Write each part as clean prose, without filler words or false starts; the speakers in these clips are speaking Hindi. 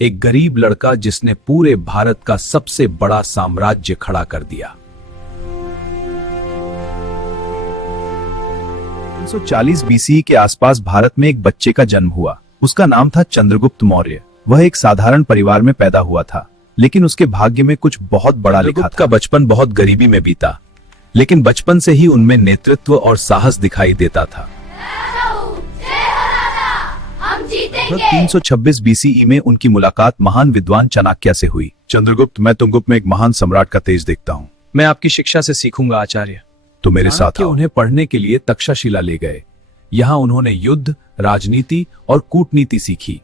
एक गरीब लड़का जिसने पूरे भारत का सबसे बड़ा साम्राज्य खड़ा कर दिया। 340 बीसी के आसपास भारत में एक बच्चे का जन्म हुआ। उसका नाम था चंद्रगुप्त मौर्य। वह एक साधारण परिवार में पैदा हुआ था, लेकिन उसके भाग्य में कुछ बहुत बड़ा लिखा था। चंद्रगुप्त का बचपन बहुत गरीबी में बीता, लेकिन बचपन से ही उनमें नेतृत्व और साहस दिखाई देता था। 326 बीसीई में उनकी मुलाकात महान विद्वान चाणक्य से हुई। चंद्रगुप्त, मैं तुमगुप्त में एक महान सम्राट का तेज देखता हूँ। मैं आपकी शिक्षा से सीखूंगा आचार्य। तो मेरे साथ आओ। उन्हें पढ़ने के लिए तक्षशिला ले गए। यहाँ उन्होंने युद्ध, राजनीति और कूटनीति सीखी।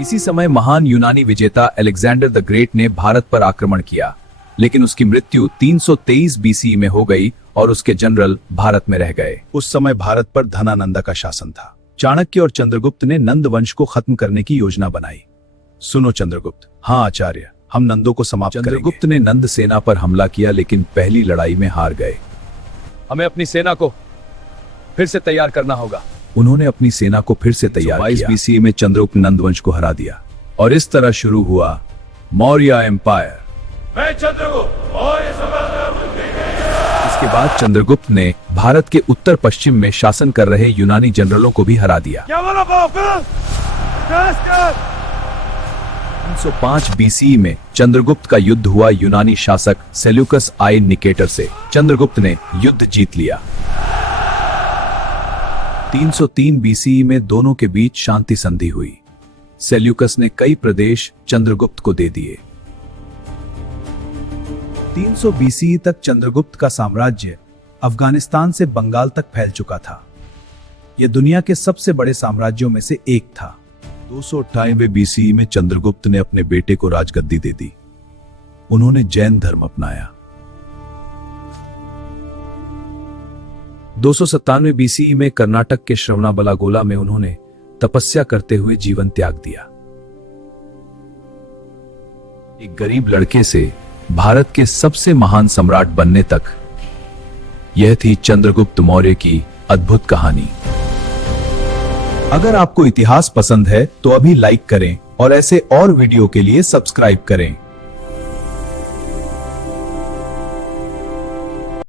इसी समय महान यूनानी विजेता अलेक्जेंडर द ग्रेट ने भारत पर आक्रमण किया, लेकिन उसकी मृत्यु 323 बीसी में हो गई और उसके जनरल भारत में रह गए। उस समय भारत पर धनानंदा का शासन था। चाणक्य और चंद्रगुप्त ने नंद वंश को खत्म करने की योजना बनाई। सुनो चंद्रगुप्त। हाँ आचार्य, हम नंदों को समाप्त करेंगे। चंद्रगुप्त ने नंद सेना पर हमला किया, लेकिन पहली लड़ाई में हार गए। हमें अपनी सेना को फिर से तैयार करना होगा। उन्होंने अपनी सेना को फिर से तैयार किया। 22 बीसी में चंद्रगुप्त नंद वंश को हरा दिया और इस तरह शुरू हुआ मौर्य एम्पायर। इसके बाद चंद्रगुप्त ने भारत के उत्तर पश्चिम में शासन कर रहे यूनानी जनरलों को भी हरा दिया। 305 बीसी में चंद्रगुप्त का युद्ध हुआ यूनानी शासक सेल्यूकस आई निकेटर से। चंद्रगुप्त ने युद्ध जीत लिया। 303 बीसी में दोनों के बीच शांति संधि हुई। सेल्यूकस ने कई प्रदेश चंद्रगुप्त को दे दिए। 300 बीसी तक चंद्रगुप्त का साम्राज्य अफगानिस्तान से बंगाल तक फैल चुका था। यह दुनिया के सबसे बड़े साम्राज्यों में से एक था। 298 बीसी में चंद्रगुप्त ने अपने बेटे को राजगद्दी दे दी। उन्होंने जैन धर्म अपनाया। 297 बीसी में कर्नाटक के श्रवणाबेलागोला में उन्होंने तपस्या करते हुए जीवन त्याग दिया। एक गरीब लड़के से भारत के सबसे महान सम्राट बनने तक, यह थी चंद्रगुप्त मौर्य की अद्भुत कहानी। अगर आपको इतिहास पसंद है तो अभी लाइक करें और ऐसे और वीडियो के लिए सब्सक्राइब करें।